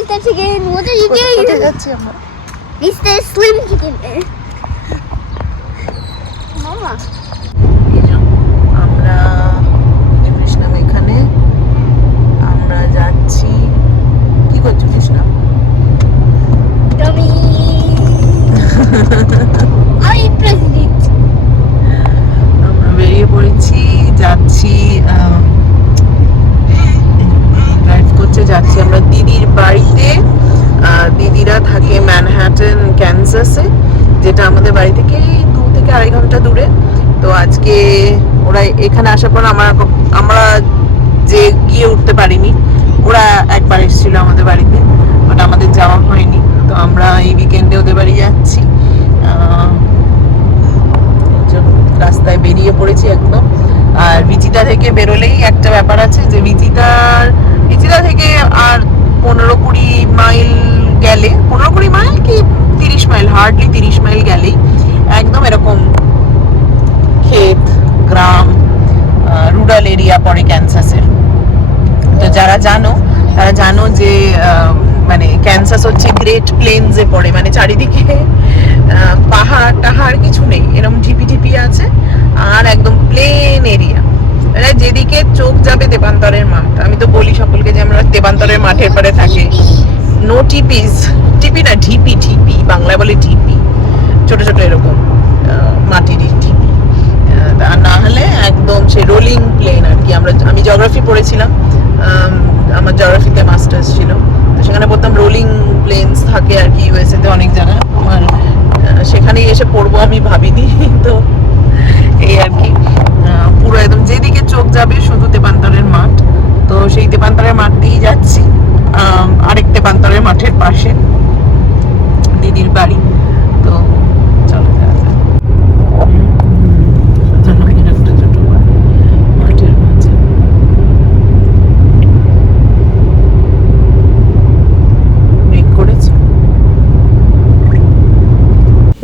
Mr. Chicken, what are you doing? Mr. Slim Chicken. Mama. এই যে আমরা কৃষ্ণাম এখানে আমরা যাচ্ছি কি করছ কৃষ্ণা Dummy. I'm president. আমরা বেরিয়ে পড়েছি যাচ্ছি ড্রাইভ করছে যাচ্ছি আমরা দিদির বাড়িতে। দিদিরা থাকে ম্যানহ্যাটন ক্যানসাসে যেটা আমাদের বাড়ি থেকে দু থেকে আড়াই ঘণ্টা দূরে। তো আজকে ওরা এখানে আসার পর আমার আমরা যে গিয়ে উঠতে পারিনি, ওরা একবার এসেছিল আমাদের বাড়িতে বাট আমাদের যাওয়া হয়নি। তো আমরা এই উইকেন্ডে ওদের বাড়ি যাচ্ছি। রাস্তায় বেরিয়ে পড়েছি একদম। আর বিচিতা থেকে বেরোলেই একটা ব্যাপার আছে যে বিচিতার বিচিতা থেকে আর পনেরো কুড়ি মাইল গেলে, পনেরো কুড়ি মাইল কি তিরিশ মাইল, হার্ডলি তিরিশ মাইল গেলেই একদম এরকম ক্ষেত, গ্রাম রুরাল এরিয়া পড়ে ক্যান্সাসের। তো যারা জানো, তারা জানো যে মানে ক্যান্সাস হচ্ছে গ্রেট প্লেনসে পড়ে মানে চারিদিকে পাহাড় টাহাড় কিছু নেই, এরকম ঢিপি ঢিপি আছে আর একদম প্লেন এরিয়া মানে যেদিকে চোখ যাবে দেবান্তরের মাঠ আমি তো বলি সকলকে যে আমরা দেবান্তরের মাঠের পরে থাকি। নো টিপিস টিপি না ঢিপি ঢিপি বাংলায় বলে ঢিপি ছোট ছোট এরকম মাটিরই ঢিপি আর না হলে একদম সেই রোলিং প্লেন আর কি। আমরা আমি জিওগ্রাফি পড়েছিলাম আমার জিওগ্রাফিতে মাস্টার্স ছিল। তো সেখানে পড়তাম রোলিং প্লেনস থাকে আর কি ইউএসএতে অনেক জায়গায় আমার সেখানেই এসে পড়ব আমি ভাবিনি, তো এই আর কি আহ, পুরো একদম যেদিকে চোখ যাবে শুধু তেপান্তরের মাঠ তো সেই তেপান্তরের মাঠ দিয়েই যাচ্ছি আম, আরেক তেপান্তরের মাঠের পাশে দিদির বাড়ি তো চলো যাওয়া যাক। সাধারণ একটা ছোট বাড়ি, মাঠের মাঝে। মেঘ করেছে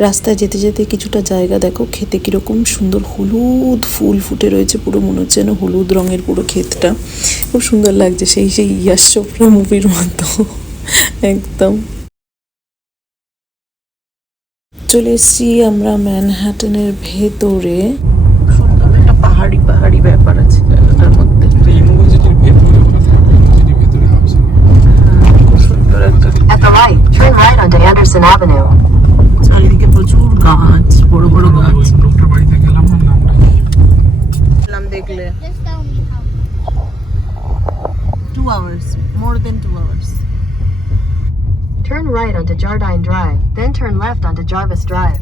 রাস্তায় যেতে যেতে কিছুটা জায়গা দেখো খেতে কীরকম সুন্দর হলুদ ফুল ফুটে রয়েছে পুরো মনে হচ্ছে যেন হলুদ রঙের পুরো ক্ষেতটা। খুব সুন্দর লাগছে সেই সেই ইয়াস চোপড়া মুভির মতো। একদম। চলে এসেছি আমরা ম্যানহাটনের ভেতরে। সুন্দর একটা পাহাড়ি পাহাড়ি ব্যাপার আছে জায়গাটার মধ্যে। At the light, turn right onto Anderson Avenue. গাছ বড় বড় গাছ। লোকটার বাড়িতে গেলাম নাম দেখলে. Two hours more then two hours Turn right onto Jardine Drive, then turn left onto Jarvis Drive.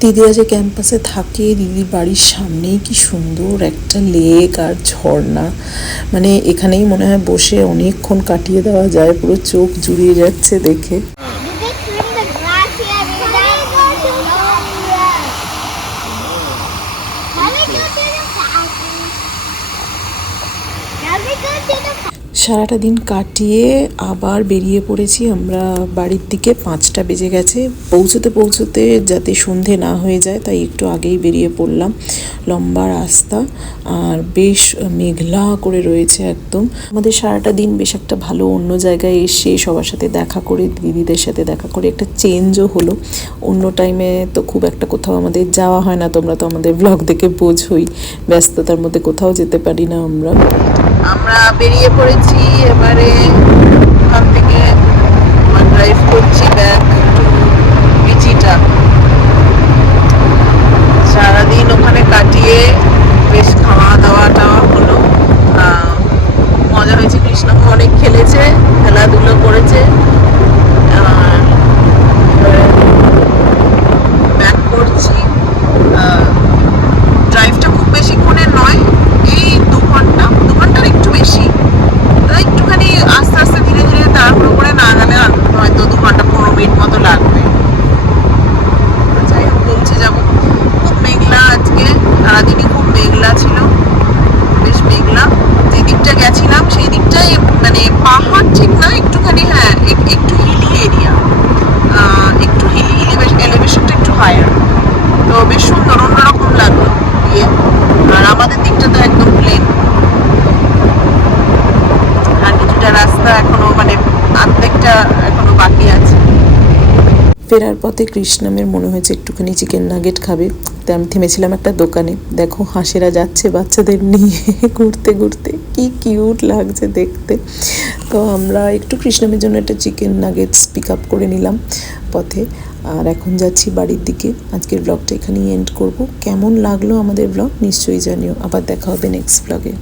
দিদিরা যে ক্যাম্পাসে থাকে দিদির বাড়ির সামনেই কি সুন্দর একটা লেক আর ঝর্ণা। মানে এখানেই মনে হয় বসে অনেকক্ষণ কাটিয়ে দেওয়া যায় পুরো চোখ জুড়িয়ে যাচ্ছে দেখে। সারাটা দিন কাটিয়ে আবার বেরিয়ে পড়েছি। আমরা বাড়ির দিকে পাঁচটা বেজে গেছে। পৌঁছতে পৌঁছতে যাতে সন্ধে না হয়ে যায়, তাই একটু আগেই বেরিয়ে পড়লাম। লম্বা রাস্তা আর বেশ মেঘলা করে রয়েছে একদম। আমাদের সারাটা দিন বেশ একটা ভালো অন্য জায়গায় এসে সবার সাথে দেখা করে, দিদিদের সাথে দেখা করে একটা চেঞ্জও হলো। অন্য টাইমে তো খুব একটা কোথাও আমাদের যাওয়া হয় না, তোমরা তো আমাদের ব্লগ দেখে বোঝোই। ব্যস্ততার মধ্যে কোথাও যেতে পারি না আমরা। আমরা বেরিয়ে পড়েছি এবারে ওখান থেকে ড্রাইভ করছি ব্যাক টু বিচিটা। সারাদিন ওখানে কাটিয়ে বেশ খাওয়া দাওয়া টাওয়া হলো মজা হয়েছে কৃষ্ণ অনেক খেলেছে, খেলাধুলো করেছে ব্যাক করছি ড্রাইভটা খুব বেশিক্ষণের নয় এই দু ঘণ্টা দু ঘণ্টার একটু বেশি তাই একটুখানি আস্তে আস্তে ধীরে ধীরে তাড়াহুড়ো করে না গেলে আর হয়তো দু ঘণ্টা পনেরো মিনিট মতো লাগবে যাই হোক পৌঁছে যাব খুব মেঘলা আজকে সারাদিনই খুব মেঘলা ছিল বেশ মেঘলা যে দিকটা গেছিলাম সেই দিকটাই মানে পাহাড় ঠিক না একটুখানি হ্যাঁ এক- একটু হিলি এরিয়া একটু হিলি এলিভেশনটা একটু হায়ার তো বেশ সুন্দর অন্যরকম লাগল গিয়ে আর আমাদের দিকটা তো একদম প্লেন আর কিছুটা রাস্তা এখনও ফেরার পথে কৃষ্ণামের মনে হয়েছে, একটুখানি চিকেন নাগেট খাবে? তাই আমি থেমেছিলাম একটা দোকানে। দেখো, হাঁসেরা যাচ্ছে বাচ্চাদের নিয়ে ঘুরতে ঘুরতে। কি কিউট লাগছে দেখতে। তো আমরা একটু কৃষ্ণামের জন্য একটা চিকেন নাগেটস পিক আপ করে নিলাম পথে। আর এখন যাচ্ছি বাড়ির দিকে। আজকের ব্লগটা এখানেই এন্ড করব। কেমন লাগল আমাদের ব্লগ নিশ্চয়ই জানিও। আবার দেখা হবে নেক্সট ব্লগে